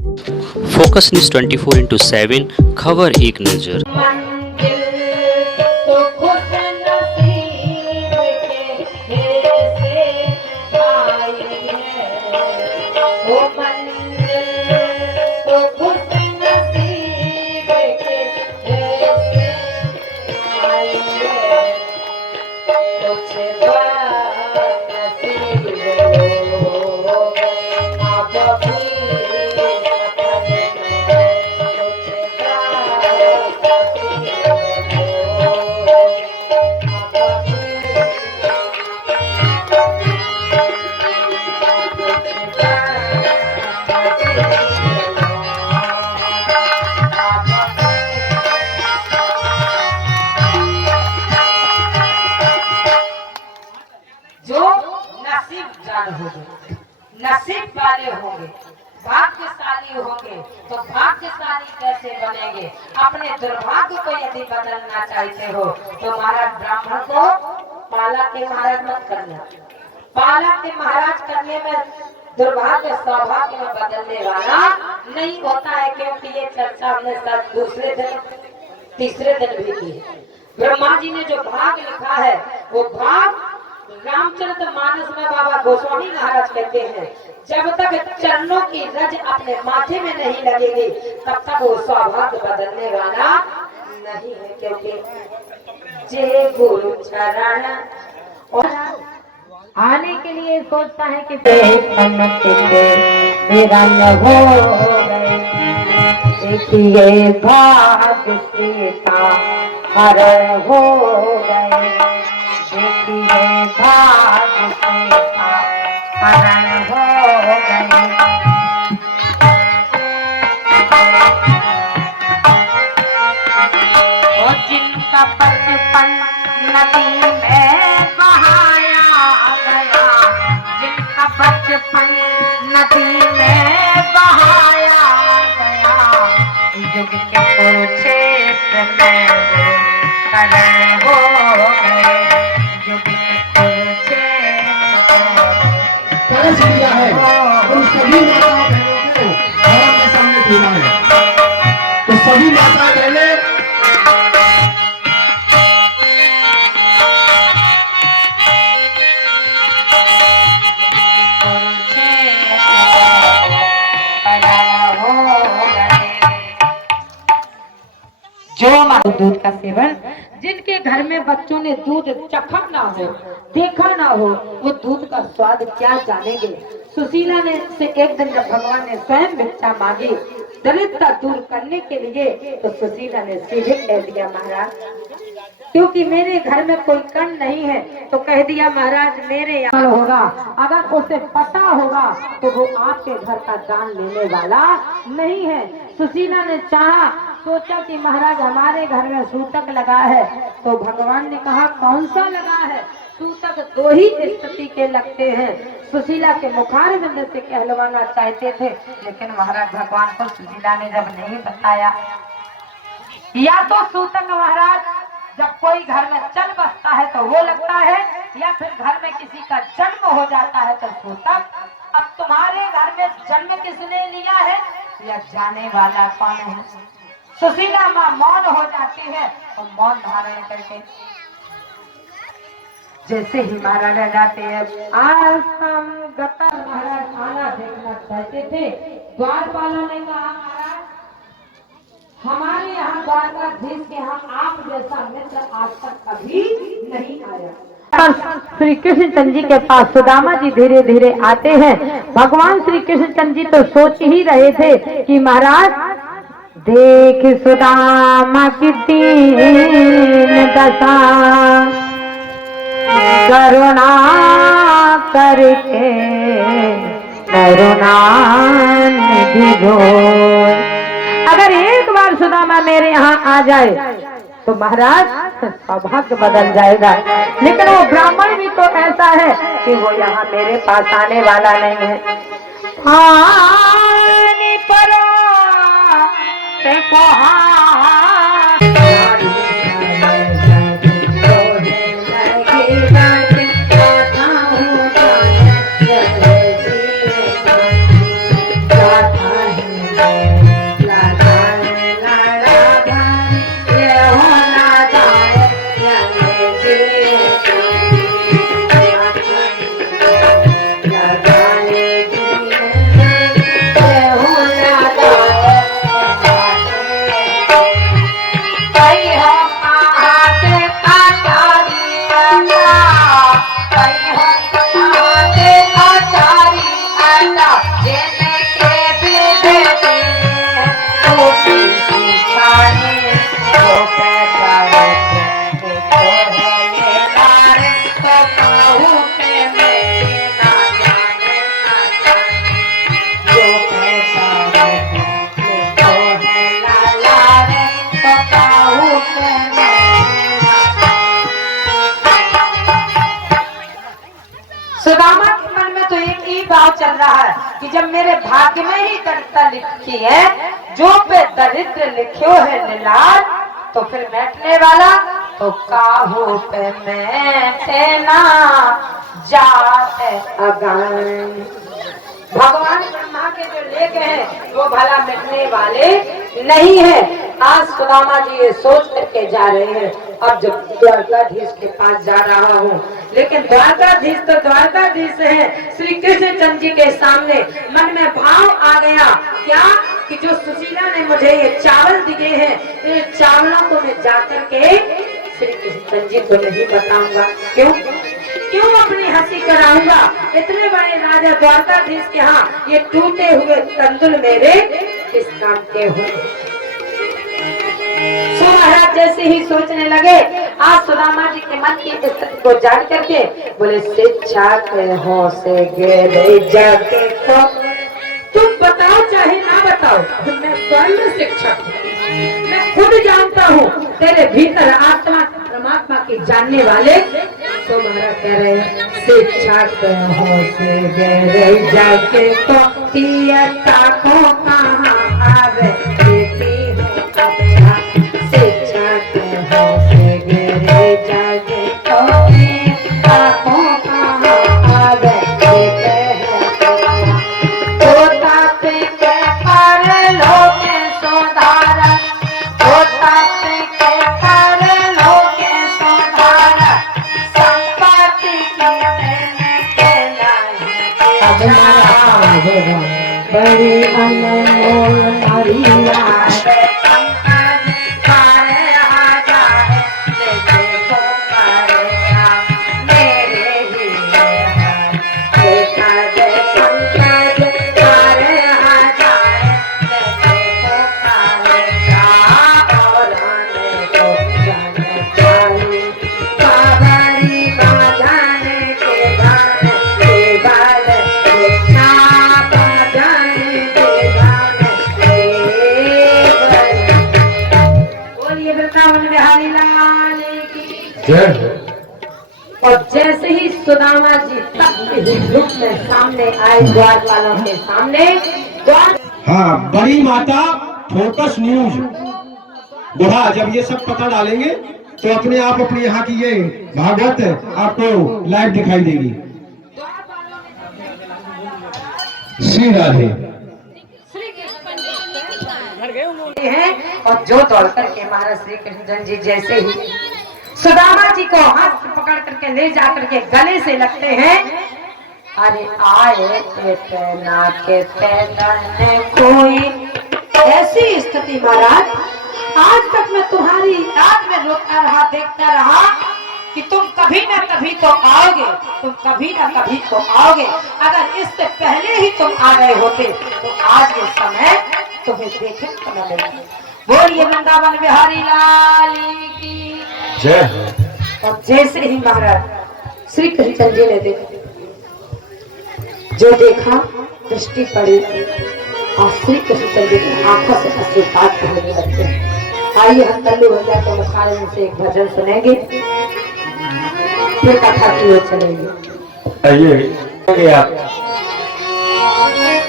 Focus news 24/7 खबर एक नज़र। नसीब वाले होंगे, भाग्यशाली होंगे, तो भाग्यशाली कैसे बनेंगे? अपने दुर्भाग्य को यदि बदलना चाहते हो तो महाराज ब्राह्मण को पाला के महाराज मत करना। पाला के महाराज करने में दुर्भाग्य सौभाग्य में बदलने वाला नहीं होता है, क्योंकि ये चर्चा हमने सर दूसरे दिन तीसरे दिन भी की है। ब्रह्मा जी ने जो भाग लिखा है वो भाग रामचरित मानस में बाबा गोस्वामी महाराज कहते हैं, जब तक चरणों की रज अपने माथे में नहीं लगेगी तब तक वो सौभाग्य बदलने वाला नहीं है। क्योंकि जय गुरु चरण और आने के लिए सोचता है कि मेरा न हो गए भाग्य सीता हर हो गए, देखिए भाग्य सीता हरण हो गए। और जिनका बचपन नदी में बहाया गया, जिनका बचपन नदी में बहाया गया, युग के कुरुक्षेत्र में करण हो गए, युग के कुरुक्षेत्र तरस दिया है और सभी माता बहनों को भगवान के सामने भेजा है। तो सभी माता बहनें जो दूध का सेवन, जिनके घर में बच्चों ने दूध चखा ना हो, देखा ना हो, वो दूध का स्वाद क्या जानेंगे। सुशीला ने से एक दिन जब भगवान ने स्वयं भिक्षा मांगी दरिद्रता दूर करने के लिए, तो सुशीला ने सीधे कह दिया, महाराज क्योंकि मेरे घर में कोई कण नहीं है, तो कह दिया महाराज मेरे यहाँ होगा, अगर उसे पता होगा तो वो आपके घर का दान लेने वाला नहीं है। सुशीला ने सोचा कि महाराज हमारे घर में सूतक लगा है, तो भगवान ने कहा कौन सा लगा है? सूतक दो ही स्थिति के लगते हैं। सुशीला के मुखार बिंद से कहलवाना चाहते थे, लेकिन महाराज भगवान को सुशीला ने जब नहीं बताया, या तो सूतक महाराज जब कोई घर में चल बसता है तो वो लगता है, या फिर घर में किसी का जन्म हो जाता है तो सूतक। अब तुम्हारे घर में जन्म किसने लिया है या जाने वाला कौन है? सुशीला माँ मौन हो जाती है और मौन धारण करके जैसे ही महाराज जाते हैं, आज हम गतर महाराज खाना देखना चाहते थे, द्वारपालों ने कहा महाराज हमारे यहाँ द्वारकाधीश के यहाँ आप जैसा मित्र आज तक कभी नहीं आया। श्री कृष्णचंद्र जी के पास सुदामा जी धीरे धीरे आते हैं। भगवान श्री कृष्णचंद्र जी तो सोच ही रहे थे कि महाराज देख सुदामा की दीन दशा, करुणा करके करुणा निधि घोर। अगर एक बार सुदामा मेरे यहाँ आ जाए तो महाराज सौभाग्य बदल जाएगा, लेकिन वो ब्राह्मण भी तो ऐसा है कि वो यहाँ मेरे पास आने वाला नहीं है। पानी परा सुदामा के मन में तो एक ही भाव चल रहा है कि जब मेरे भाग्य में ही दरिद्रता लिखी है, जो पे दरिद्र लिखो है लीलार, तो फिर बैठने वाला तो काहू पे बैठे ना जाते अगन। भगवान ब्रह्मा के जो लेख हैं वो भला मिटने वाले नहीं है। आज सुदामा जी ये सोच करके जा रहे हैं, अब जब द्वारकाधीश के पास जा रहा हूँ, लेकिन द्वारकाधीश तो द्वारकाधीश है, श्री कृष्ण चंद्र जी के सामने मन में भाव आ गया क्या कि जो सुशीला ने मुझे ये चावल दिए हैं, ये चावलों को मैं जाकर के श्री कृष्ण चंद्र जी को नहीं बताऊंगा। क्यों अपनी हंसी कराऊंगा? इतने बड़े राजा द्वारकाधीश के यहाँ ये टूटे हुए तंदुल मेरे किस काम के हो? महाराज जैसे ही सोचने लगे, आज सुदामा जी के मन की स्थिति को जान करके बोले, शिक्षा के हो से गे जाके तो तुम बताओ चाहे ना बताओ, मैं स्वयं शिक्षक हूँ, मैं खुद जानता हूँ तेरे भीतर आत्मा परमात्मा की जानने वाले। तो महाराज कह रहे, शिक्षा के हो से गे जाके तो को कहाँ आवे देती हो, शिक्षा के हो से गे जाके तो को कहाँ आवे देते हैं। होता पे के पर लोगे सुधार, होता पे के पर लोगे सुधार, संपत्ति की देने के नहीं बड़ी अनमोल नारिया और जैसे ही सुदामा जी तक रूप में सामने आए द्वार वालों के सामने, द्वार हाँ, बड़ी माता फोकस न्यूज बुढ़ा जब ये सब पता डालेंगे तो अपने आप अपने यहाँ की ये भागवत आपको लाइव दिखाई देगी। श्री राधे हैं। और जो दौड़ करके महाराज श्री कृष्ण जी जैसे ही सुदामा जी को हाथ से पकड़ करके ले जाकर के गले से लगते हैं, अरे आए थे पहना के पहनने कोई ऐसी स्थिति महाराज, आज तक मैं तुम्हारी याद में रोता रहा, देखता रहा कि तुम कभी न कभी तो आओगे, तुम कभी न कभी तो आओगे। अगर इससे पहले ही तुम आ गए होते तो आज ये समय तुम्हें देखे तो न मिलता। बोलिए वृंदावन बिहारी लाल की जय। और जैसे ही महाराज श्री कृष्ण जी ने देखा, जो देखा दृष्टि पड़ी और श्री कृष्ण जी की आंखों से आशीर्वाद होने लगते हैं। आइए हम तल्लू भैया के मुखारबिन से एक भजन सुनेंगे, फिर कथा की ओर चलेंगे। आइए आप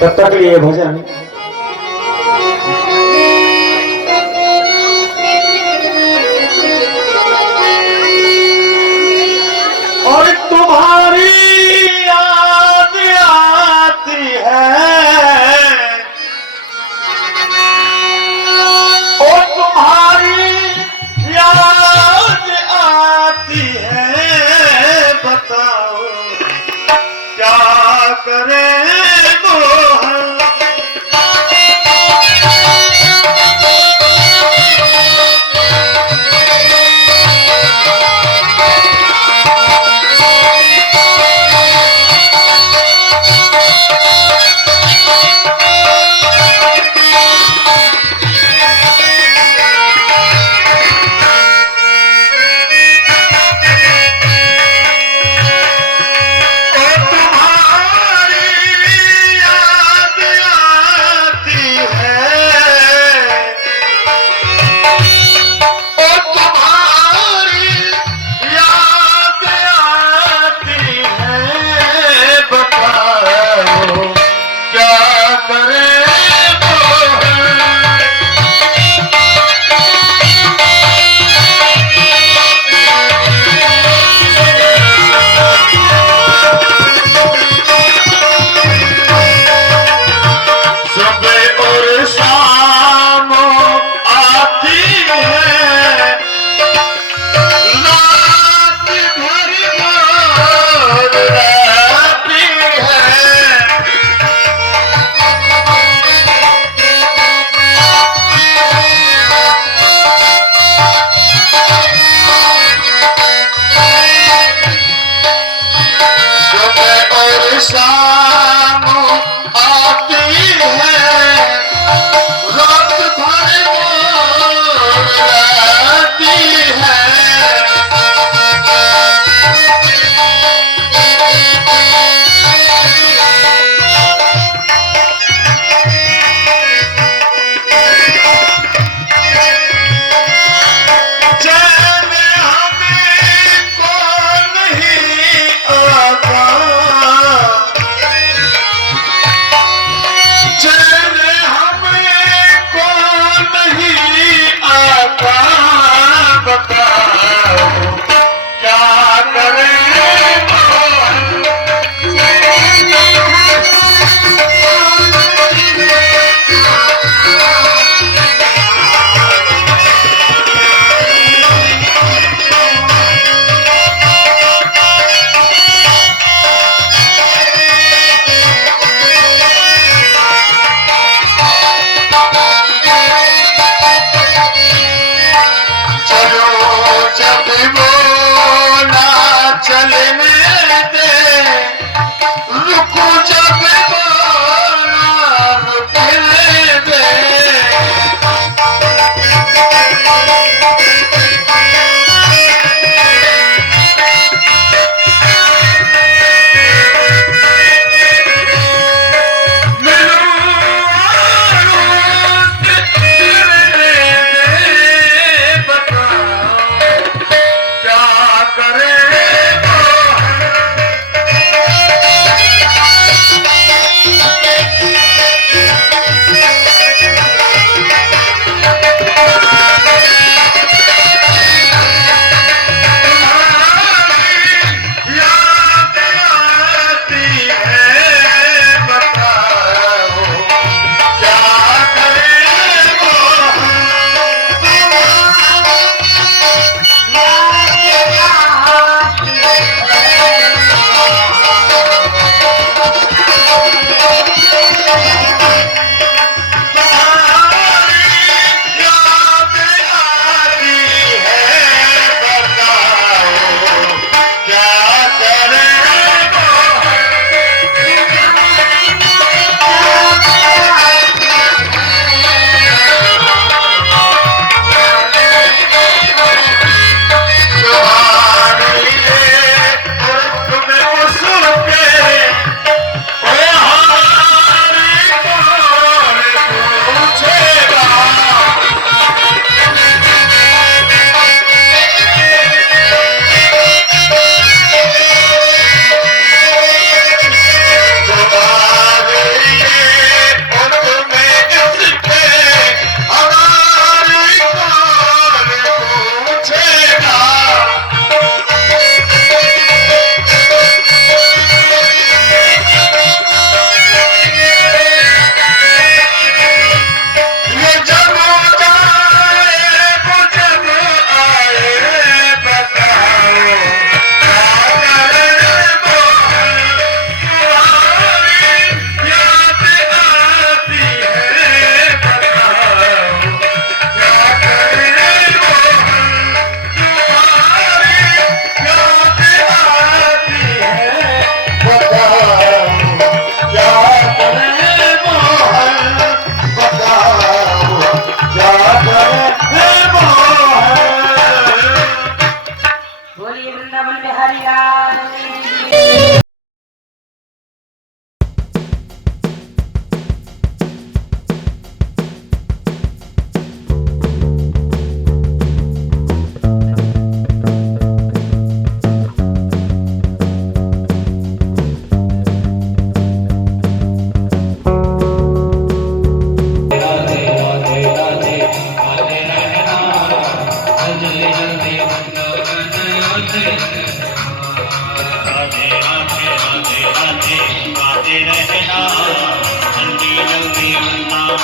तब तक ये भजन और तुम्हारी याद आती है,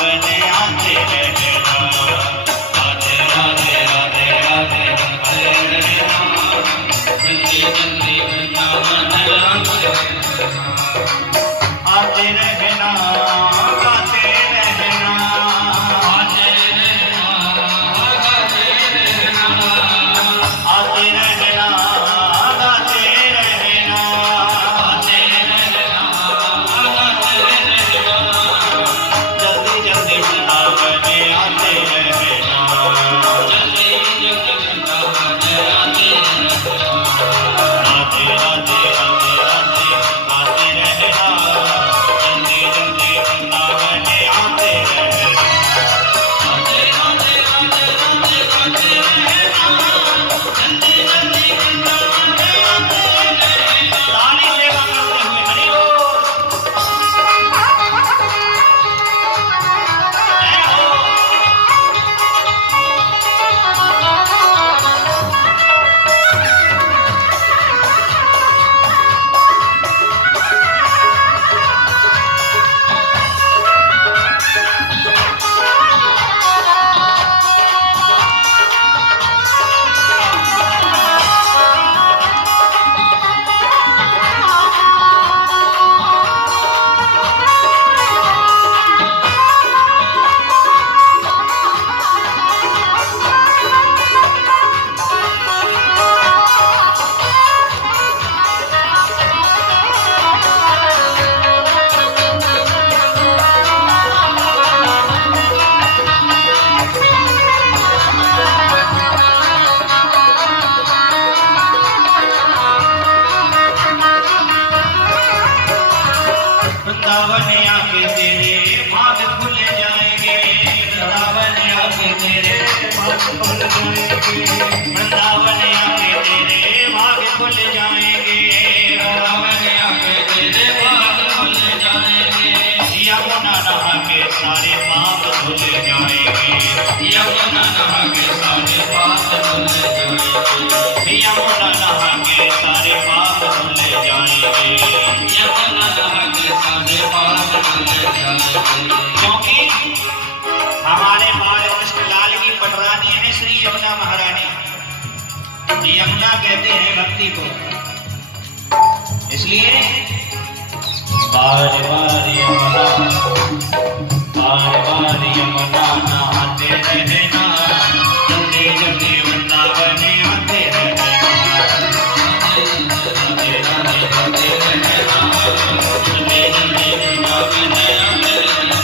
वृंदावन आते रहना। राधे राधे राधे राधे आते रहना। जल्दी जल्दी वृंदावन आते रहना। गाते रहना। आते रहना। गाते रहना। आते रहना। गाते रहना। आते रहना। गाते रहना। जल्दी जल्दी वृंदावन आते रहना। जल्दी जल्दी वृंदावन आते रहना। राधे राधे राधे राधे आते रहना। जल्दी जल्दी वृंदावन आते रहना। राधे राधे राधे राधे आते रहना। जल्दी जल्दी वृंदावन आते रहना। ताली सेवा करते हुए हरि बोल। जय हो। वृंदावन आके तेरे भाग खुल जाएंगे। वृंदावन आके तेरे भाग खुल जाएंगे। वृंदावन आके तेरे भाग खुल जाएंगे। वृंदावन आके तेरे भाग खुल जाएंगे। यमुना नहा के सारे पाप धुल जाएंगे। यमुना नहा के सारे पाप धुल जाएंगे। यमुना नहा के सारे पाप धुल जाएंगे। यमुना नहा के सारे पाप धुल जाएंगे। क्योंकि हमारे बाल कृष्ण लाल की पटरानी है श्री यमुना महारानी। यमुना कहते हैं भक्ति को, इसलिए बार बार यमुना नहाते रहना। जल्दी जल्दी वृंदावन आते रहना। राधे राधे राधे रहना। जल्दी जल्दी वृंदावन आते रहना।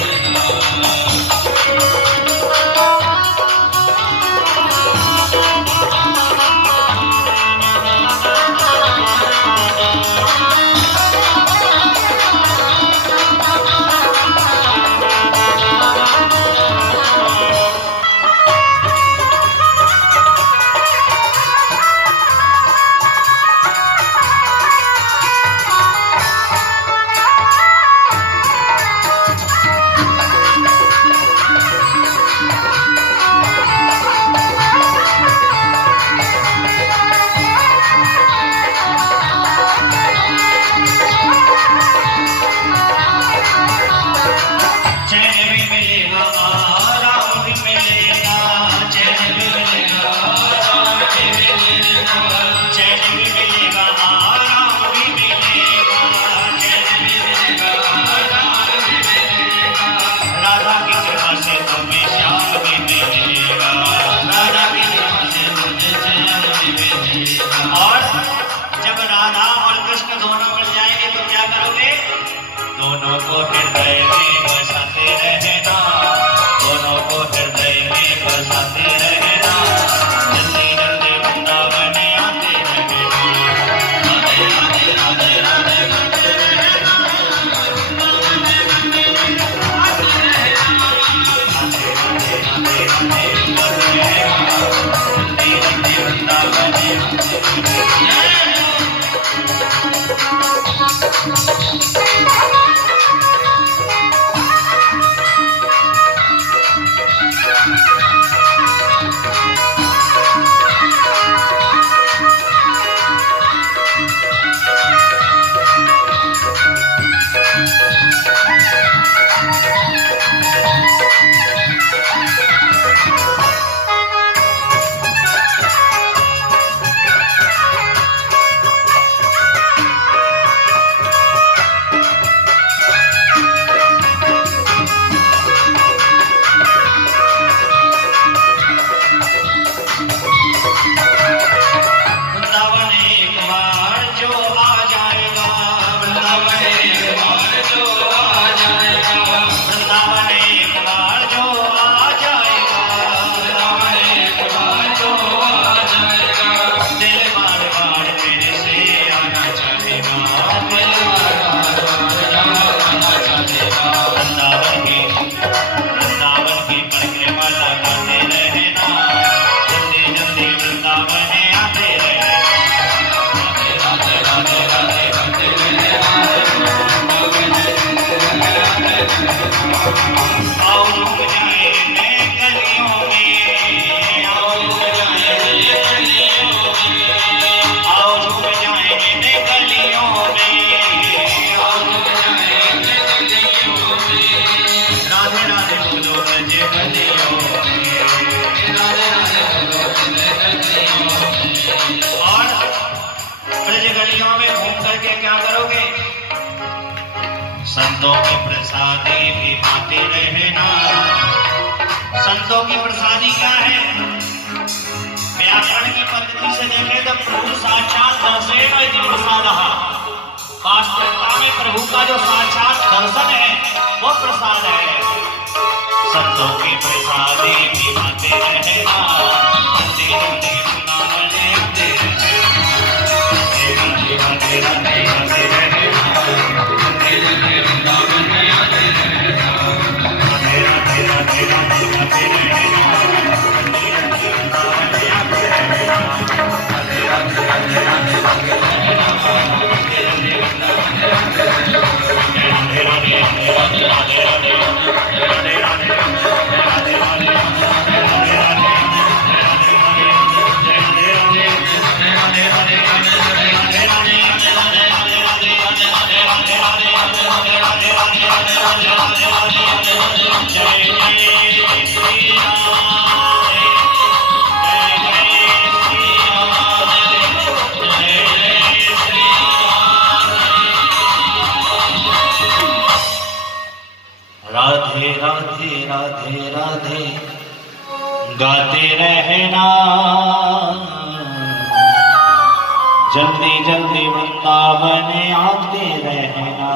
संतों की प्रसादी भी पाते रहना। संतों की प्रसादी क्या है? व्याकरण की पद्धति से देखें तो प्रभु साक्षात दर्शेन इति प्रसादः। वास्तविकता में प्रभु का जो साक्षात दर्शन है वो प्रसाद है। संतों की प्रसादी भी पाते रहना। जल्दी जल्दी वृंदावन आते राधे राधे राधे राधे गाते रहना। जल्दी जल्दी वृंदावन आते रहना।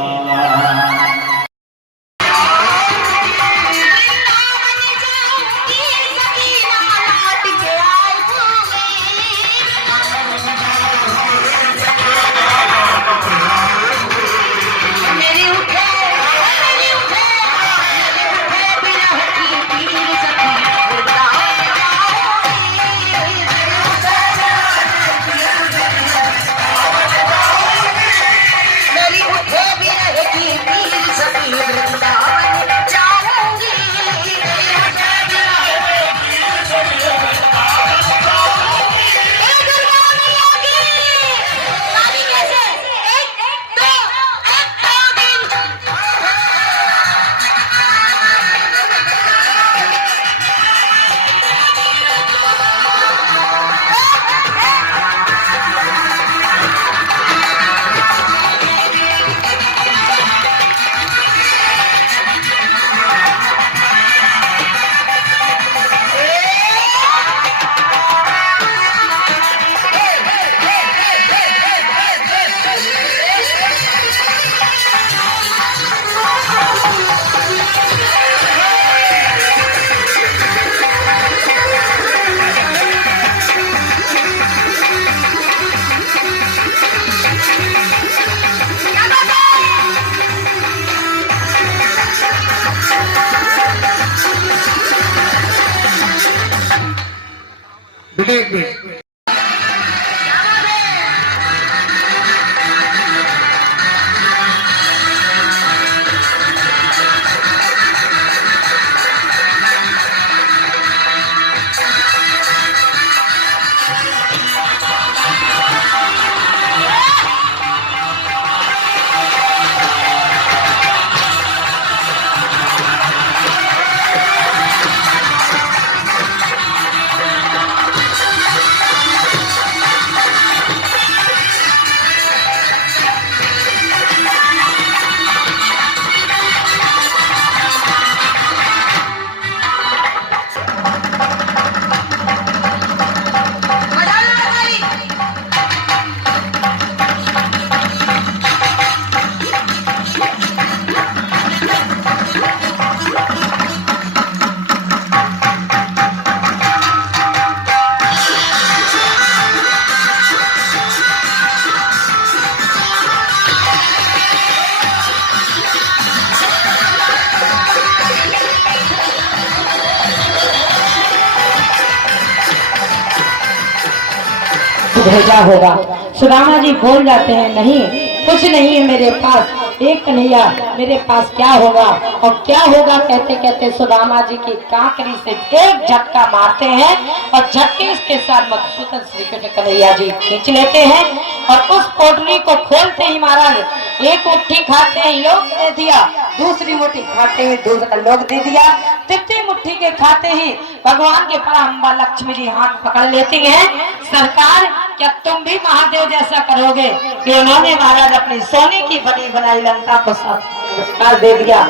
भेजा होगा। सुदामा जी बोल जाते हैं नहीं कुछ नहीं है मेरे पास, एक कन्हैया मेरे पास क्या होगा और क्या होगा कहते कहते सुदामा जी की कांकरी से एक झटका मारते हैं और झटके के साथ मधुसूदन श्री कृष्ण कन्हैया जी खींच लेते हैं और उस पोटली को खोलते ही महाराज एक मुट्ठी खाते हैं लोग दे दिया, दूसरी मुट्ठी खाते हुए दूसरा लोग दे दिया, तृतीय मुट्ठी के खाते ही भगवान के परम्बा लक्ष्मी जी हाथ पकड़ लेती हैं। सरकार क्या तुम भी महादेव जैसा करोगे कि उन्होंने महाराज अपनी सोने की बनी बनाई लंका को साथ पुरस्कार दे दिया,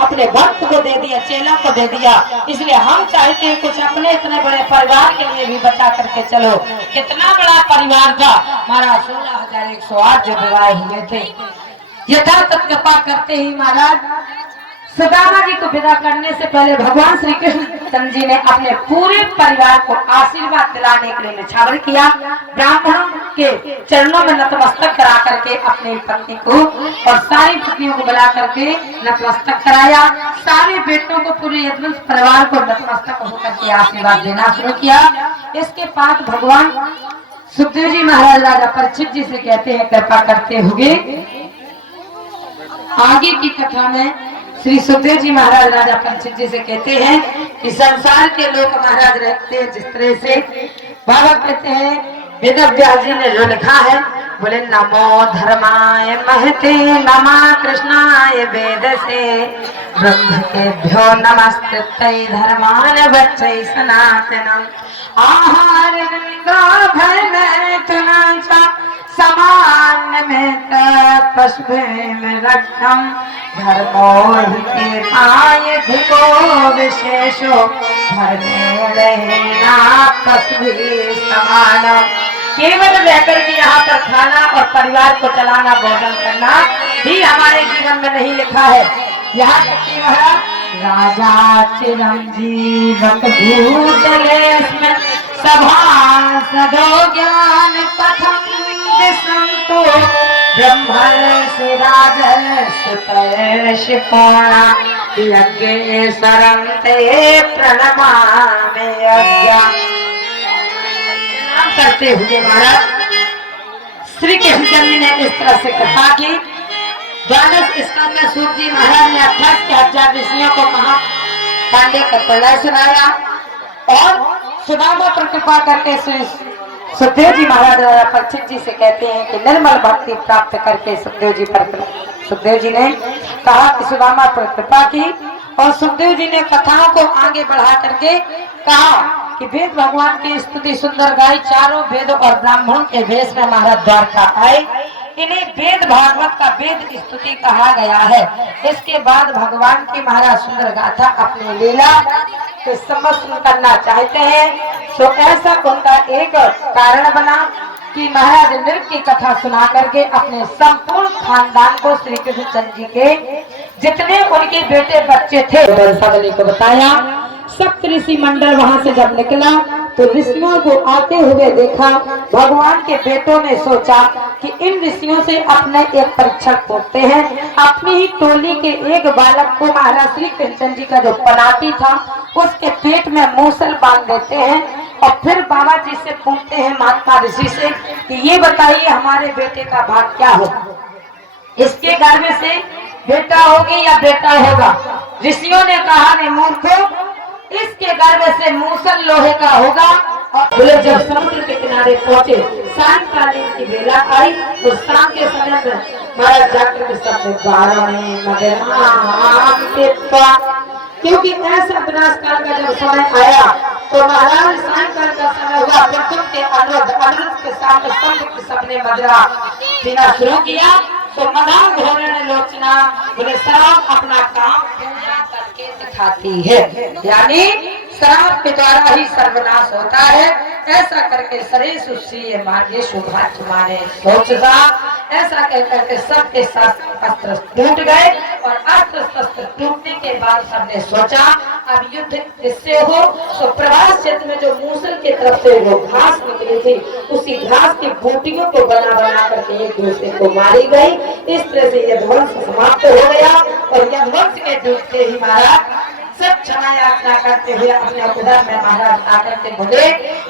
अपने भक्त को दे दिया, चेला को दे दिया। इसलिए हम चाहते हैं कुछ अपने इतने बड़े परिवार के लिए भी बचा करके चलो। कितना बड़ा परिवार था महाराज, 16,108 जो विवाह हुए थे। यथार्थ कृपा करते ही महाराज सुदामा जी को विदा करने से पहले भगवान श्री कृष्ण जी ने अपने पूरे परिवार को आशीर्वाद दिलाने के लिए निछावर किया। ब्राह्मणों के चरणों में नतमस्तक करा करके अपनी पत्नी को और सारी पत्नियों को बुला करके नतमस्तक कराया। सारे बेटों को, पूरे यदुवंश परिवार को नतमस्तक होकर के आशीर्वाद देना शुरू किया। इसके बाद भगवान सुखदेव जी महाराज राजा परीक्षित जी से कहते हैं, कृपा करते हुए आगे की कथा में श्री सुखदेव जी महाराज राजा परीक्षित जी से कहते हैं कि संसार के लोग महाराज रहते हैं जिस तरह से। बाबा कहते हैं, वेद व्यास जी ने जो लिखा है, बोले नमो धर्माय महते नमा कृष्णाय वेद से ब्रह्म के भ्यो नमस्ते धर्मान बच्चे सनातनम आहार गंगा भय में तुनाचा समान में पशु में रक्षम धर्मो ही के पाए धिको विशेषो धर्मेणा पशु समान। केवल रहकर के यहाँ पर खाना और परिवार को चलाना, भोजन करना ही हमारे जीवन में नहीं लिखा है। यहाँ तक कि राजा चिरंजीवक भूतले सभा सदो ज्ञान पथम संतो ब्रह्मर्षि राजर्षि पूर्णा यज्ञ सरंते प्रणमामि यज्ञ करते हुए महाराज श्री कृष्ण जी ने इस तरह से कृपा की। द्वादश स्कंद में सूत जी महाराज ने 28,000 ऋषियों को महाकांडे का प्रलय सुनाया और सुदामा पर कृपा करके सुखदेव जी महाराज राजा परीक्षित जी से कहते हैं कि निर्मल भक्ति प्राप्त करके सुखदेव जी ने कहा कि सुदामा पर कृपा की और सुखदेव जी ने कथाओं को आगे बढ़ा करके कहा कि वेद भगवान की स्तुति सुंदर गाई, चारों वेद और ब्राह्मणों के वेश में महाराज द्वारका आए। इन्हें वेद भागवत का वेद स्तुति कहा गया है। इसके बाद भगवान की महाराज सुंदर गाथा अपनी लीला के समर्थन करना चाहते हैं, तो ऐसा उनका एक कारण बना कि महाराज नृत्य की कथा सुना करके अपने संपूर्ण खानदान को श्री कृष्ण चंद्र जी के जितने उनके बेटे बच्चे थे सबले को बताया। सप्त ऋषि मंडल वहां से जब निकला तो ऋषियों को आते हुए देखा। भगवान के बेटों ने सोचा कि इन ऋषियों से अपने एक परीक्षण पूछते हैं। अपनी ही टोली के एक बालक को महाराज श्री कृष्ण जी का जो पनाती था उसके पेट में मूसल बांध देते हैं और फिर बाबा जी से पूछते हैं, महात्मा ऋषि से, कि ये बताइए हमारे बेटे का भाग क्या होगा, इसके गर्भ से बेटा होगी या बेटा होगा। ऋषियों ने कहा, ने मूर्खों, इसके गर्भ से मूसल लोहे का होगा। और बोले जब समुद्र के किनारे पहुंचे, सायंकालीन की बेला आई तो शाम के समय में महाराज जाकर के सब क्योंकि ऐसा विनाश काल का जब समय आया तो महाराज सायंकाल का समय हुआ, प्रथम के अनुरोध के साथ सबने मदरा पीना शुरू किया। तो मदा घोरण लोचना, बोले शराब अपना काम करके दिखाती है, यानी शराब के द्वारा ही सर्वनाश होता है। ऐसा करके शरीर सुश्री मार्गे शुभाच माने सोचता। ऐसा कहकर के सबके अस्त्र टूट गए और अस्त्र शस्त्र टूटने के बाद सबने सोचा अब युद्ध किससे हो। तो प्रभास क्षेत्र में जो मूसल की तरफ से वो घास निकली थी, उसी घास की बूटियों को बना बना करके एक दूसरे को मारी गई। इस तरह से यदुवंश समाप्त हो गया और यदुवंश के डूबते ही महाराज सब क्षमा याचना करते हुए अपने उधर में महाराज आकर के बोले,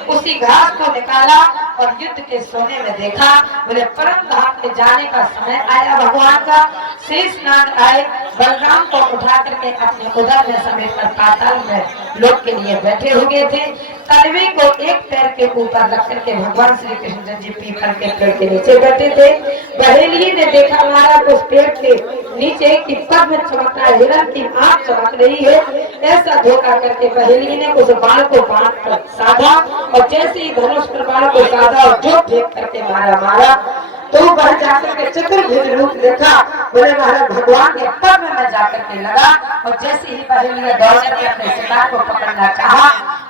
उसी घास को निकाला और युद्ध के सोने में देखा। बोले परम धाम के जाने का समय आया भगवान का। शेष नाग आए, बलराम को उठा करके अपने उधर में समेत कर पाताल में लोग के लिए बैठे हुए थे। तन्वी को एक पैर के ऊपर रख करके भगवान श्री कृष्ण जी पीपल के पेड़ के नीचे बैठे थे। बहेली ने देखा महाराज उस पेड़ के नीचे कि पद्म चमक रहा है, हिरण की आंख चमक रही है। ऐसा धोखा करके बहेली ने उस बाण को बाण पर साधा और जैसे ही धनुष पर बाण को साधा और जो फेंक करके मारा तो वह जाकर के चतुर्भुज रूप देखा बोले महाराज भगवान के पद में मैं जाकर के लगा और जैसे ही पहले दौड़ करके अपने शिकार को पकड़ना चाहा,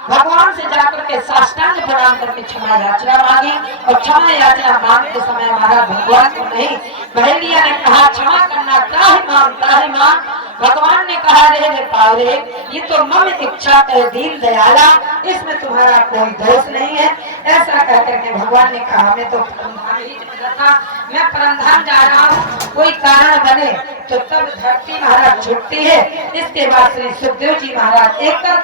भगवान से जाकर के साष्टांग प्रणाम करके क्षमा याचना मांगी और क्षमा याचना मांगते समय महाराज भगवान को नहीं, बहेलिया ने कहा क्षमा करना त्राहि मांग। भगवान ने कहा रे पावरे, ये तो मम इच्छा है दीन दयाला, इसमें तुम्हारा कोई दोष नहीं है। ऐसा कहकर के भगवान ने कहा मैं तो परमधाम ही था, मैं परमधाम जा रहा हूँ, कोई कारण बने तो तब धरती महाराज छुटती है। इसके बाद श्री सुखदेव जी महाराज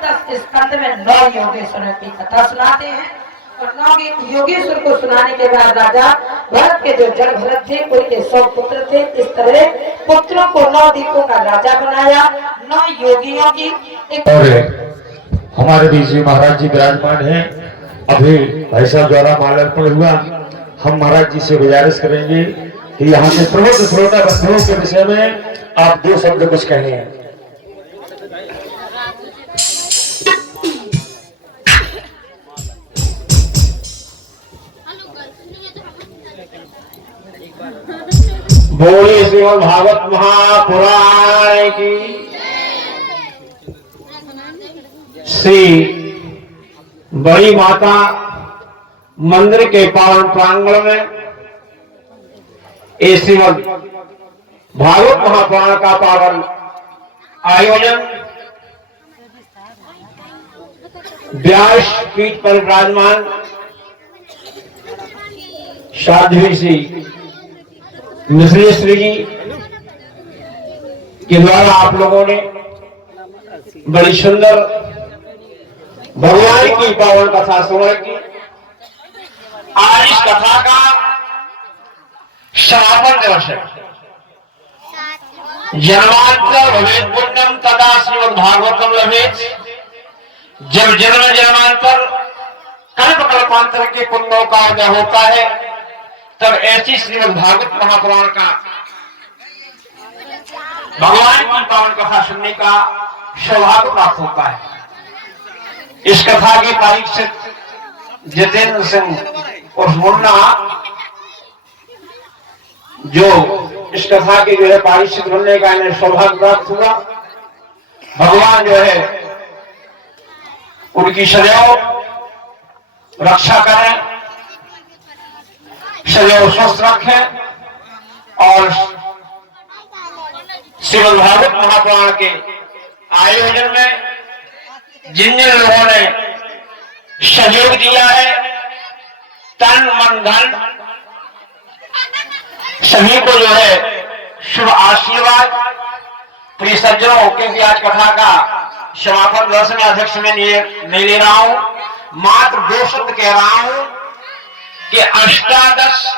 10 स्कंद में 9 योगेश्वरों की कथा सुनाते हैं और 9 योगेश्वर को सुनाने के बाद राजा भरत के जो जड़ भरत थे उनके 100 पुत्र थे। इस तरह पुत्रों को 9 द्वीपों का राजा बनाया, 9 योगियों की और हमारे बीच जी महाराज जी विराजमान हैं। अभी भाई साहब द्वारा माल्यार्पण हुआ। हम महाराज जी से गुजारिश करेंगे कि यहाँ के प्रमुख श्रोता बंधुओं के विषय में आप 2 शब्द कुछ कहने हैं। बोले श्रीमद् भागवत महापुराण की। श्री बड़ी माता मंदिर के पावन प्रांगण में इस श्रीमद् भागवत महापुराण का पावन आयोजन व्यास पीठ पर विराजमान साध्वी श्री मिश्रेश्वरी जी के द्वारा आप लोगों ने बड़ी सुंदर भगवान की पावन कथा श्रवण की। आज इस कथा का समापन दिवस है। जन्मांतर भवेत् पुण्यम तदा श्रीमद् भागवतम लभेत्। जब जन्म जन्मांतर कल्प कल्पांतर के पुण्यों का उदय होता है तब ऐसी श्रीमद् भागवत महापुराण का भगवान की पावन कथा सुनने का सौभाग्य प्राप्त होता है। इस कथा के परीक्षित जितेंद्र सिंह और मुन्ना जो इस कथा के जो है परीक्षित बनने का इन्हें सौभाग्य प्राप्त हुआ। भगवान जो है उनकी सदैव रक्षा करें, सदैव स्वस्थ रखें और श्रीमद् भागवत महापुराण के आयोजन में जिन जिन लोगों ने सहयोग दिया है, तन मन धन सभी को जो है शुभ आशीर्वाद। प्रिय सज्जनों, क्योंकि आज कथा का समापन दिवस में अध्यक्ष में नहीं ले रहा हूं, मात्र 2 शब्द कह रहा हूं कि 18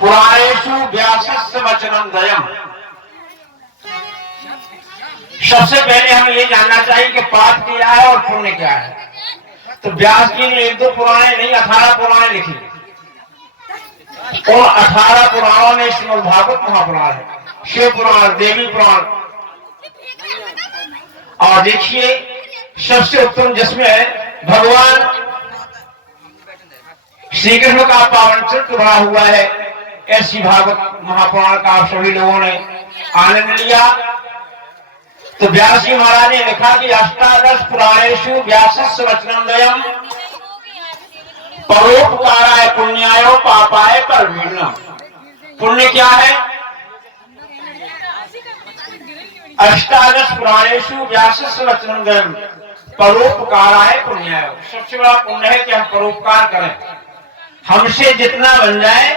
पुराणेषु व्यासस्य वचनं द्वयम्। सबसे पहले हमें ये जानना चाहिए कि पाप क्या है और पुण्य क्या है। तो व्यास जी ने 1-2 पुराणे नहीं 18 पुराणे लिखी और 18 पुराणों में श्रीमद् भागवत महापुराण है, शिव पुराण, देवी पुराण। और देखिए सबसे उत्तम जिसमें भगवान श्री कृष्ण का पावन चित्र भरा हुआ है, ऐसी भागवत महापुराण का आप सभी लोगों ने आनंद लिया। तो व्यास जी महाराज ने लिखा कि 18 पुराणेषु व्यासस्य वचनं द्वयम् परोपकाराय पुण्याय पापाय परवीर्णम्। पुण्य क्या है? 18 पुराणेषु व्यासस्य वचनं द्वयम् परोपकाराय पुण्याय। सबसे बड़ा पुण्य है कि हम परोपकार करें, हमसे जितना बन जाए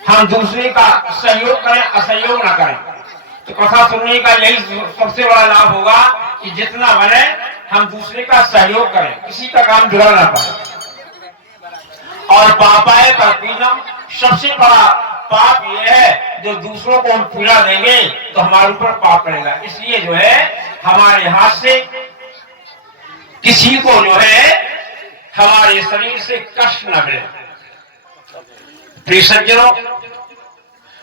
हम दूसरे का सहयोग करें, असहयोग ना करें। तो कथा सुनने का यही सबसे बड़ा लाभ होगा कि जितना बने हम दूसरे का सहयोग करें, किसी का काम बिगड़ ना पाए। और पापाय परवीर्णम्, सबसे बड़ा पाप यह है जो दूसरों को हम पीड़ा देंगे तो हमारे ऊपर पाप पड़ेगा। इसलिए जो है हमारे हाथ से किसी को जो है हमारे शरीर से कष्ट न मिले। प्रिय सज्जनों,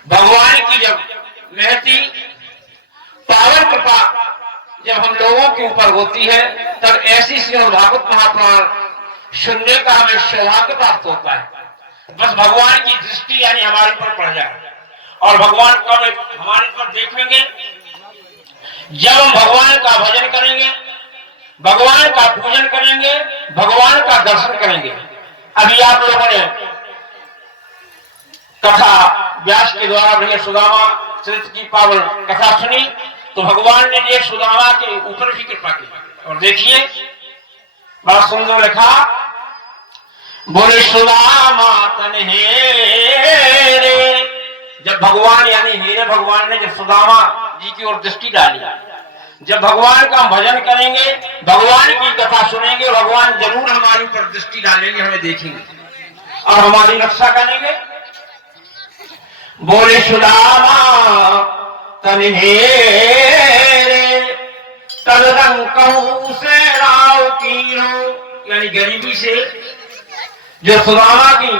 भगवान की जब महती पावन कृपा जब हम लोगों के ऊपर होती है तब ऐसी श्रीमद् भागवत महापुराण सुनने का हमें सौभाग्य प्राप्त होता है। बस भगवान की दृष्टि यानी हमारे ऊपर पड़ जाए और भगवान कब हमारे पर देखेंगे? जब हम भगवान का भजन करेंगे, भगवान का पूजन करेंगे, भगवान का दर्शन करेंगे। अभी आप लोगों ने कथा व्यास के द्वारा भैया सुदामा चरित्र की पावन कथा सुनी, तो भगवान ने ये सुदामा के ऊपर भी कृपा की। और देखिए बड़ा सुंदर लिखा, बोले सुदामा तन हेरे। जब भगवान यानी हेरे भगवान ने जब सुदामा जी की ओर दृष्टि डाली, जब भगवान का भजन करेंगे, भगवान की कथा सुनेंगे, भगवान जरूर हमारे ऊपर दृष्टि डालेंगे, हमें देखेंगे और हमारी रक्षा करेंगे। बोले सुदामा तन हेरे तद रंग कहूं से राव कीरो। यानी गरीबी से जो सुदामा की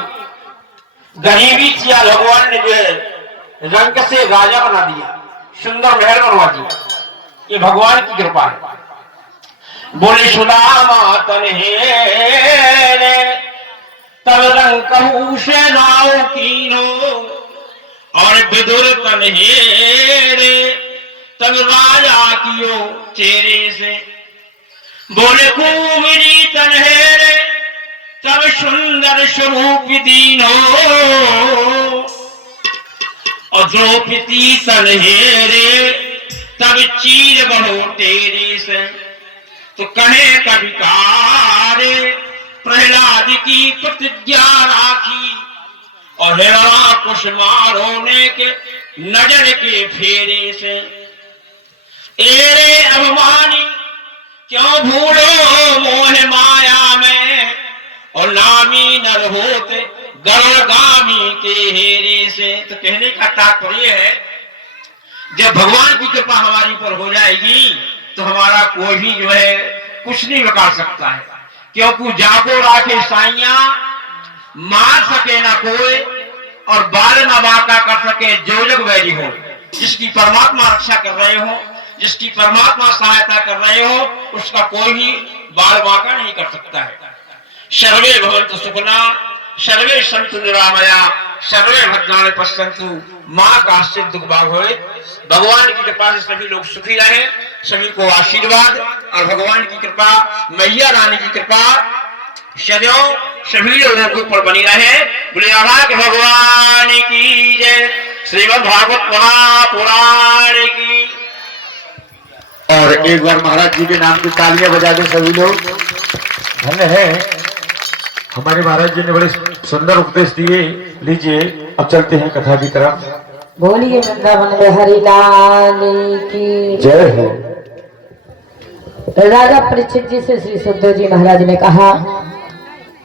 गरीबी थी, भगवान ने जो रंग से राजा बना दिया, सुंदर महल बनवा दिया, ये भगवान की कृपा है। बोले सुदामा तन हेरे तब रंग कहूं से राव कीरो और विदुर तन हेरे तब राजा कियो चेहरे से। बोले कुंवरी तन हेरे तब सुंदर स्वरूप दीनो और द्रौपदी तन हेरे तब चीर बढ़ो तेरे से। तो कहे कभी कारे प्रहलाद की प्रतिज्ञा राखी और हिरणा कुश मारोने के नजर के फेरे से। एरे अभिमानी क्यों भूलो मोह माया में और नामी नर होते गरुड़गामी के हेरे से। तो कहने का तात्पर्य है, जब भगवान की कृपा हमारी पर हो जाएगी तो हमारा कोई भी जो है कुछ नहीं बिगाड़ सकता है, क्योंकि जाको राखे साइया मार सके ना कोई और बाल न बाका कर सके जो जग वैरी हो। जिसकी परमात्मा रक्षा कर रहे हो, जिसकी परमात्मा सहायता कर रहे हो, उसका कोई भी बाल बाका नहीं कर सकता है। सर्वे भवन्तु सुखिना सर्वे सन्तु निरामया सर्वे भद्राणि पश्यन्तु मां काश्चित् दुख भाग होए। भगवान की कृपा से सभी लोग सुखी रहे, सभी को आशीर्वाद और भगवान की कृपा, मैया रानी की कृपा सदैव सभी लोगों के ऊपर बनी रहे। बोले आभाग भगवान की जय। श्रीमद् भागवत महापुराण की। और एक बार महाराज जी के नाम की तालियां बजा दे सभी लोग। धन्य है, हमारे महाराज जी ने बड़े सुंदर उपदेश दिए। लीजिए अब चलते हैं कथा की तरफ। बोलिए वृंदावन में हरि लाल की जय हो। राजा परीक्षित जी से श्री सुखदेव जी महाराज ने कहा,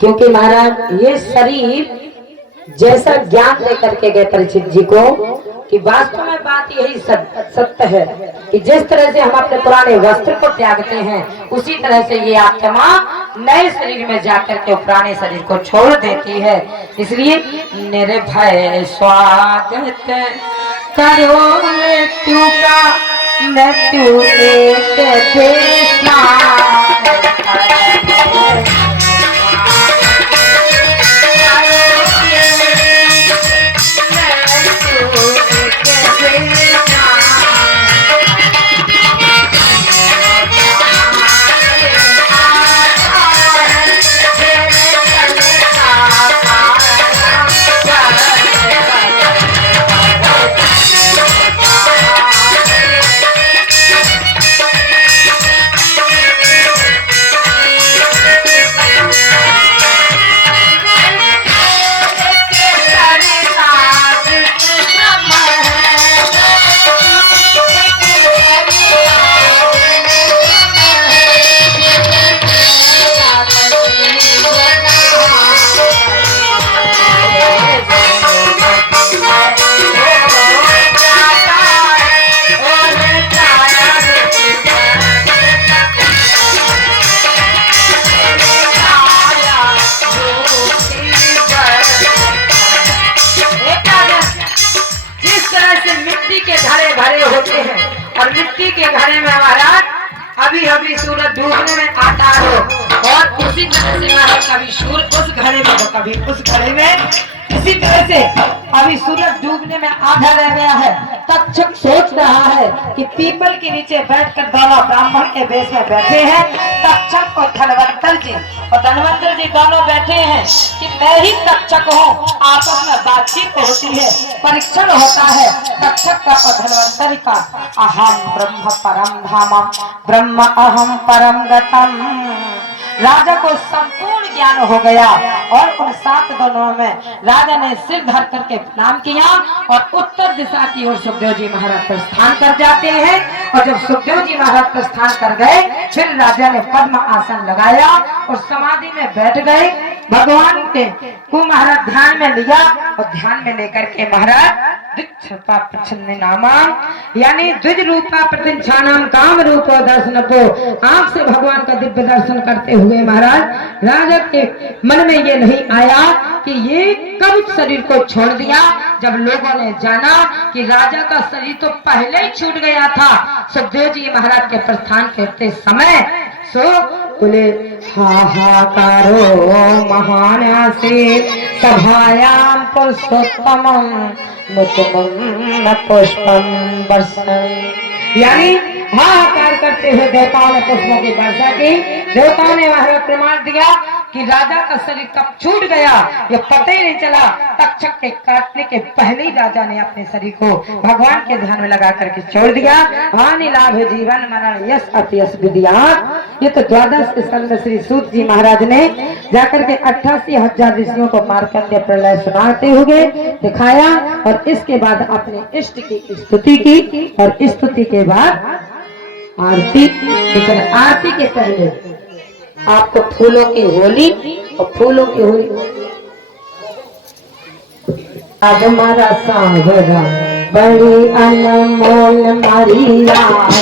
क्योंकि महाराज ये शरीर जैसा ज्ञान लेकर के गए परीक्षित जी को कि वास्तव में बात यही सत्य है कि जिस तरह से हम अपने पुराने वस्त्र को त्यागते हैं, उसी तरह से ये आत्मा नए शरीर में जाकर के पुराने शरीर को छोड़ देती है। इसलिए निर्भय स्वागत करो मृत्यु का, मृत्यु एक देशना। और मिट्टी के घड़े में महाराज अभी अभी सूरज डूबने में आता है, और उसी तरह से महाराज कभी सूरज उस घड़े में तो कभी उस घड़े में इसी तरह से अभी सूरज डूबने में आधा रह गया है। तक्षक सोच रहा है कि पीपल के नीचे बैठकर दोनों ब्राह्मण के वेश में बैठे हैं। तक्षक और धनवंतर जी दोनों बैठे हैं कि मैं ही तक्षक हूँ। आपस में बातचीत होती है, परीक्षण होता है तक्षक का और धनवंतरी का। अहम ब्रह्म परम धामम ब्रह्म अहम परम गतम। राजा को संपूर्ण ज्ञान हो गया और उन 7 दोनों में राजा ने सिर धर करके प्रणाम किया और उत्तर दिशा की ओर सुखदेव जी महाराज प्रस्थान कर जाते हैं। और जब सुखदेव जी महाराज प्रस्थान कर गए, फिर राजा ने पद्म आसन लगाया और समाधि में बैठ गए। भगवान को महाराज ध्यान में लिया और ध्यान में लेकर के महाराज यानी द्विज रूपा प्रतिष्ठानाम काम रूपो दर्शन को आंख से भगवान का दिव्य दर्शन करते हुए महाराज राजा के मन में ये नहीं आया कि ये कब शरीर को छोड़ दिया। जब लोगों ने जाना कि राजा का शरीर तो पहले ही छूट गया था, सुखदेव जी महाराज के प्रस्थान करते समय सो बोले हाहाकारो महान से सभायाम पुष्पोत्तमम न पुष्पम वर्षण। यानी हाहाकार करते हुए देवताओं ने पुष्पों की वर्षा की। देवताओं ने महाराज प्रमाण दिया कि राजा का शरीर कब छूट गया ये पता ही नहीं चला। तक्षक के काटने के पहले ही राजा ने अपने शरीर को भगवान के ध्यान में लगा करके छोड़ दिया। हानि लाभ जीवन मरण यश अपयश विद्यात। ये तो 12 स्कंद श्री सूत जी महाराज ने जाकर के 88,000 ऋषियों को मार करके प्रलय सुनाते हुए दिखाया और इसके बाद अपने इष्ट की स्तुति की। और स्तुति के बाद आरती, लेकिन आरती के पहले आपको फूलों की होली और फूलों की होली आज हमारा सावरा बड़ी अनमोल मारी रात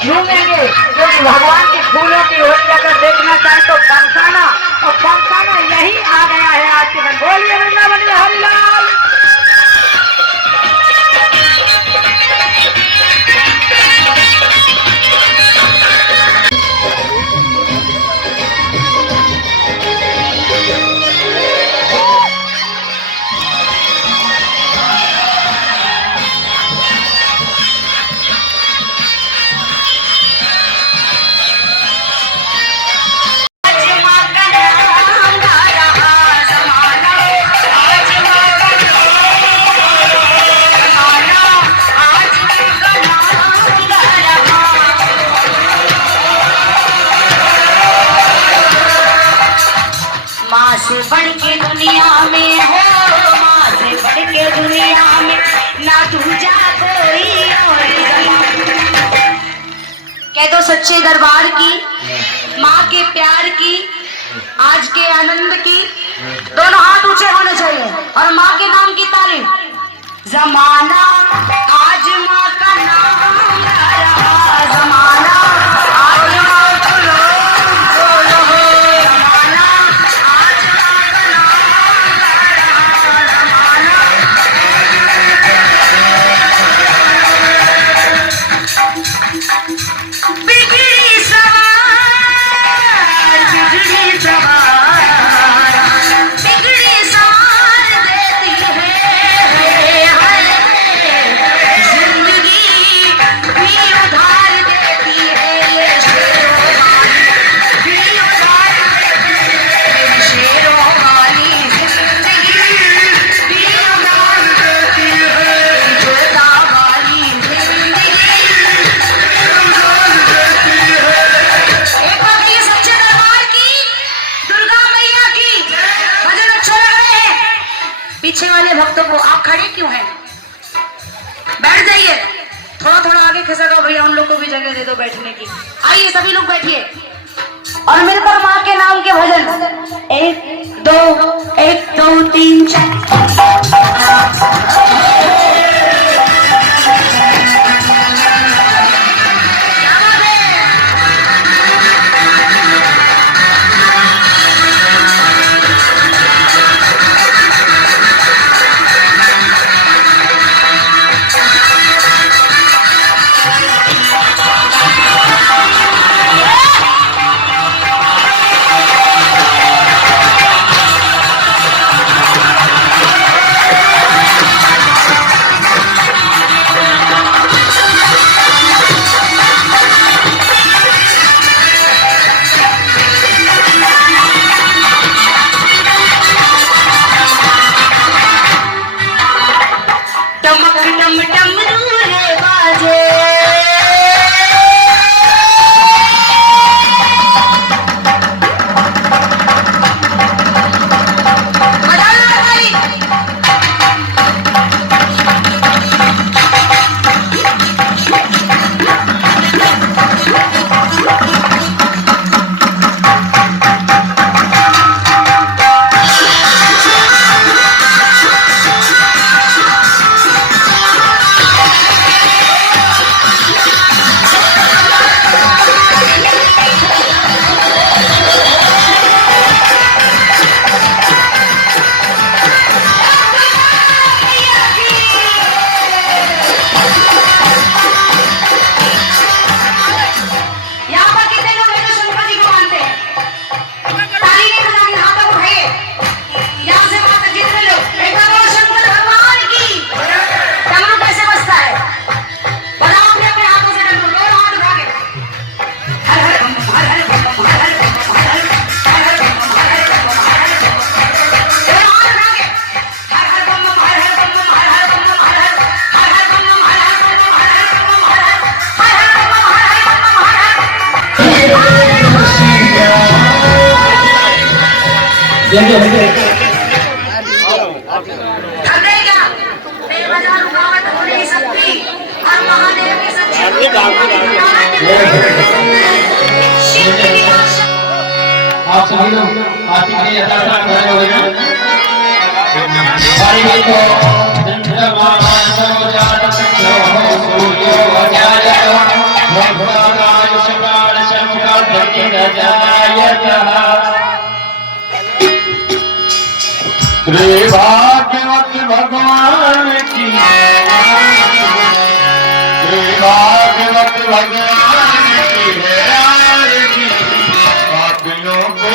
झूमेंगे, क्योंकि भगवान की फूलों की होली अगर देखना चाहे तो बरसाना, और बरसाना यही आ गया है आज के दिन। बोलिए वृंदावन में हरिलाल। सच्चे दरबार की, माँ के प्यार की, आज के आनंद की। दोनों हाथ ऊंचे होने चाहिए और माँ के नाम की तारीफ। जमाना आज माँ का नाम ला रहा, जमाना आज माँ का नाम बोलो, जमाना आज माँ का नाम ला रहा, जमाना बिगड़ी सवार, बिगड़ी सवार, बिगड़ी सवार देती है जिंदगी भी उधार देती है, ये शेरों वाली भी उधार देती है, शेरों वाली जिंदगी भी उधार देती है, जोता वाली जिंदगी भी उधार देती है। एक बार कहिए सच्चे दरबार की, दुर्गा मैया की। भजन अच्छे लग रहे हैं? पीछे वाले भक्तों को आप खड़े क्यों हैं? बैठ जाइए, थोड़ा थोड़ा आगे खिसका भैया, उन लोग को भी जगह दे दो बैठने की। आइए सभी लोग बैठिए और मिलकर माँ के नाम के भजन। एक दो तीन चार। टमक टम डमरू बाजे, बजा लो ताली। यहाँ पर कितने लोग हैं जो शंकर जी को मानते हैं? ताली नहीं बजानी, हाथ तक उठाइए। यहाँ से वहाँ तक जितने लोग, एक बार बोलो शंकर भगवान की। डमरू कैसे बजता है? बजाओ अपने अपने हाथों से डमरू, दोनों हाथ उठा के। हर हर बम बम, हर हर बम बम, हर हर बम बम, हर हर हर हर बम बम, हर हर बम बम, हर हर बम बम। दोनों हाथ उठा के। हर हर बम बम, हर हर बम बम, हर हर बम बम, हर हर बम बम, हर हर बम बम, हर हर बम बम, हर हर बम बम, हर हर बम बम, हर हर बम बम, हर हर। कर दे क्या? बेवजह रुकावट हो नहीं सकती और महादेव की सच्ची शिव की आशा। आप सभी लोग आरती के लिए यथास्थान खड़े हो गए। सारी बात को चंद्रमास जात सूर्यो अजायत भगवानाय सकाल संकाल प्रतिरजायत। श्री भागवत भगवान की, श्री भागवत भगवान की है आरती, पापियों को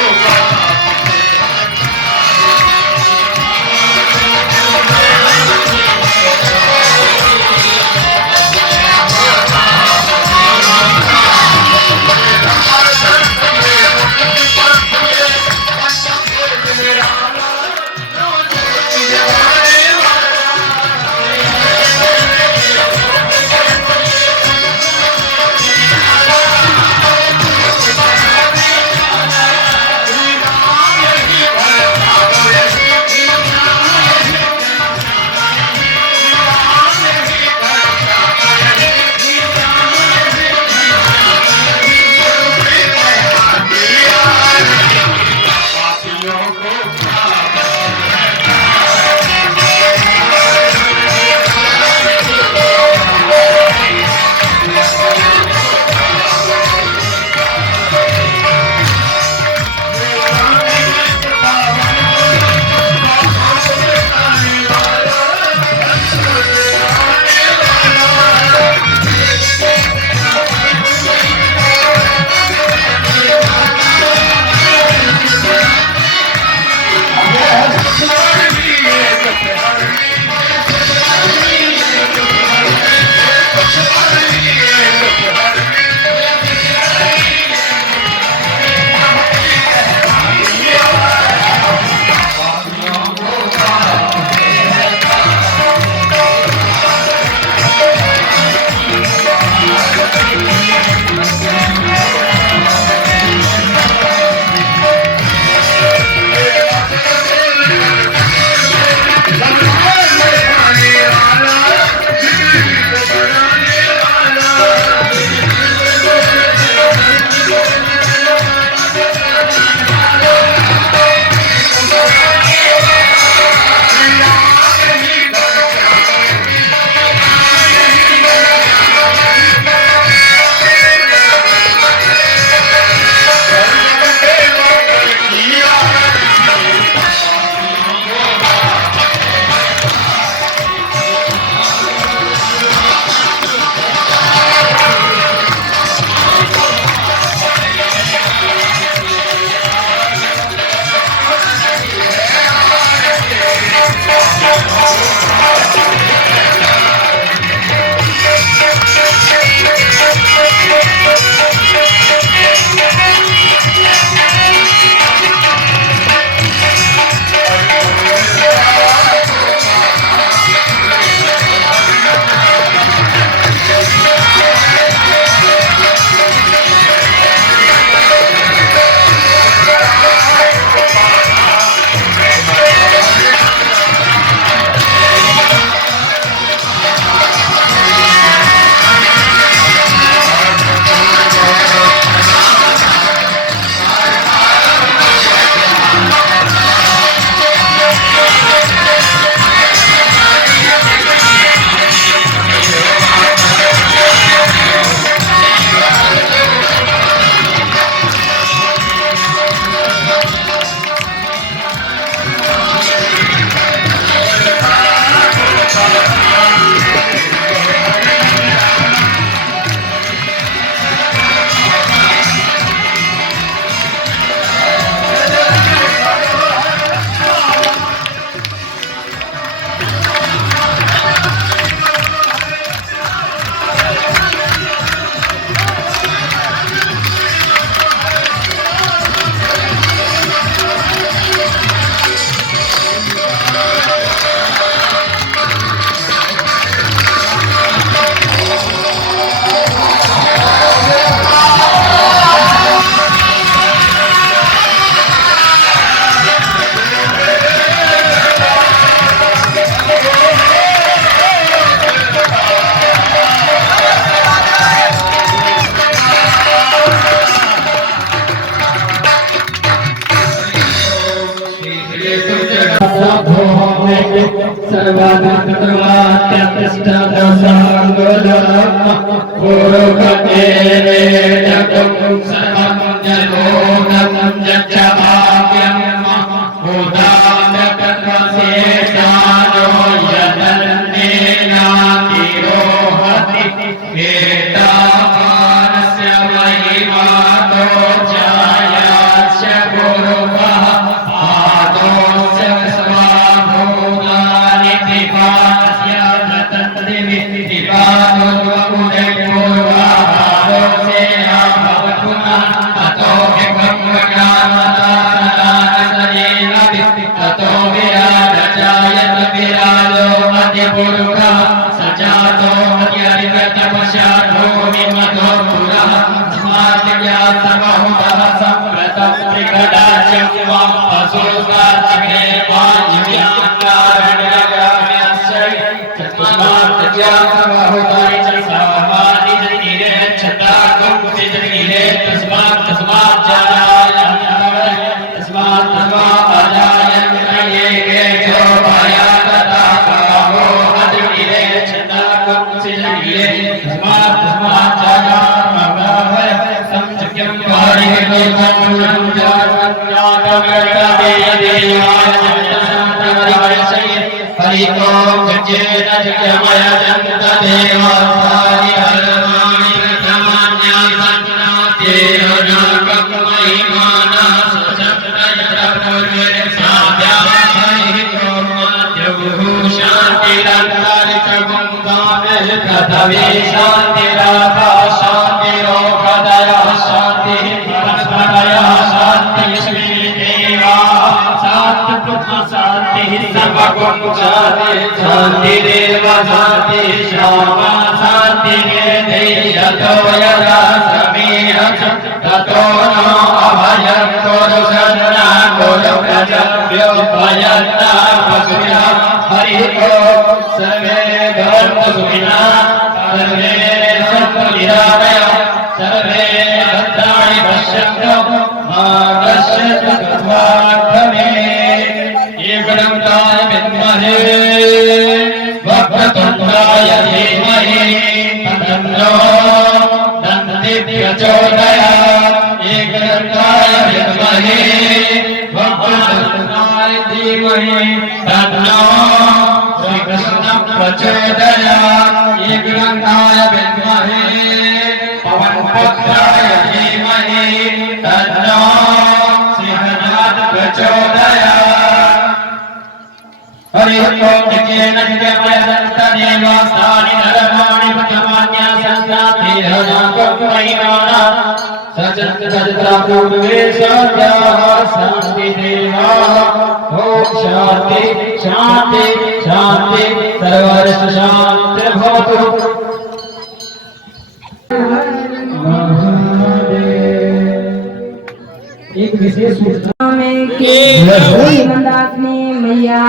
एक विशेष सूचना बोलिए मंदाकिनी मैया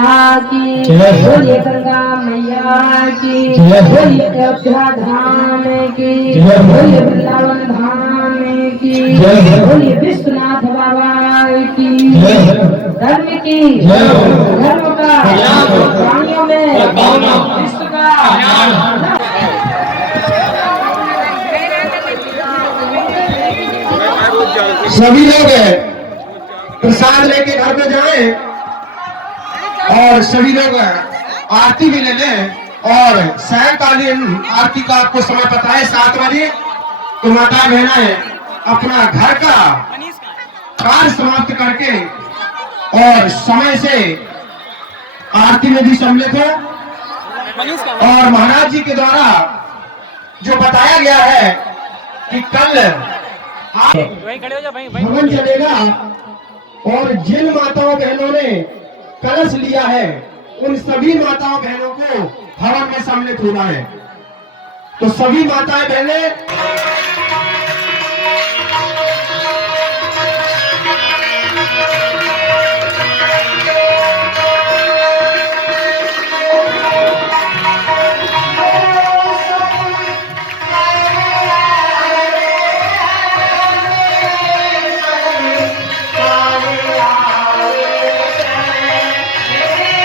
की, बोलिए गंगा मैया की, बोलिए अयोध्या धाम की, बोलिए वृंदावन धाम की, बोलिए विश्वनाथ बाबा की। धर्म की, धर्म का, प्राणियों में विश्व का। सभी लोग प्रसाद लेके घर में जाएं और सभी लोग आरती भी ले लें। और सायंकालीन आरती का आपको समय पता है 7 बजे। तो माता बहनें अपना घर का कार्य समाप्त करके और समय से आरती में भी सम्मिलित हो। और महाराज जी के द्वारा जो बताया गया है कि कल हवन चलेगा और जिन माताओं बहनों ने कलश लिया है उन सभी माताओं बहनों को हवन में सम्मिलित होना है। तो सभी माताएं बहनें Yeah.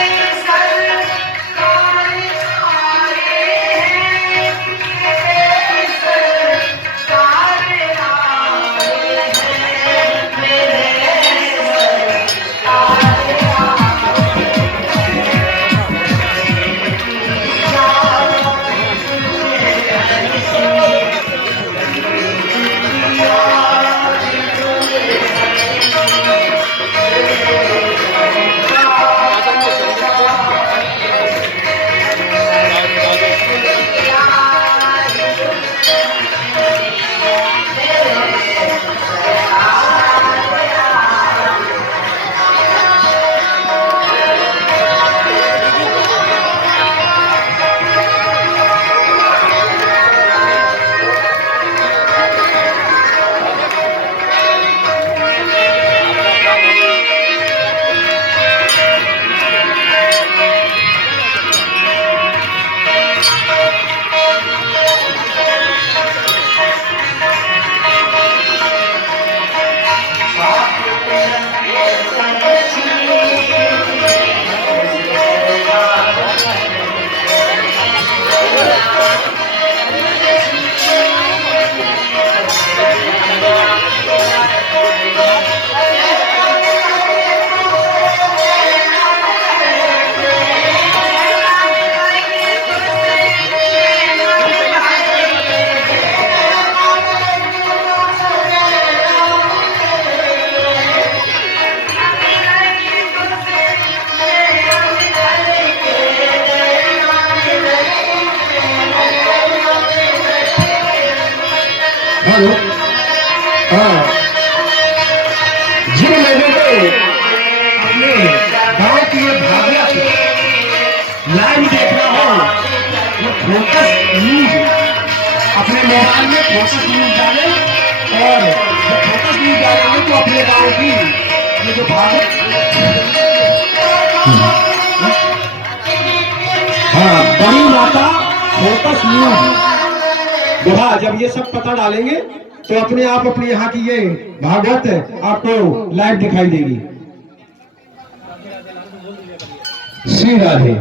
हेलो, हाँ, जिन लोगों को अपने गांव की ये भागवत लाइव देखना हो, वो फोकस न्यूज अपने मोबाइल में फोकस न्यूज डाले, और जब फोकस न्यूज डालेंगे तो अपने गांव की ये जो भागवत, हाँ, बड़ी माता फोकस न्यूज, देखा जब ये सब पता डालेंगे तो अपने आप अपने यहाँ की ये भागवत आपको लाइव दिखाई देगी। श्री राधे।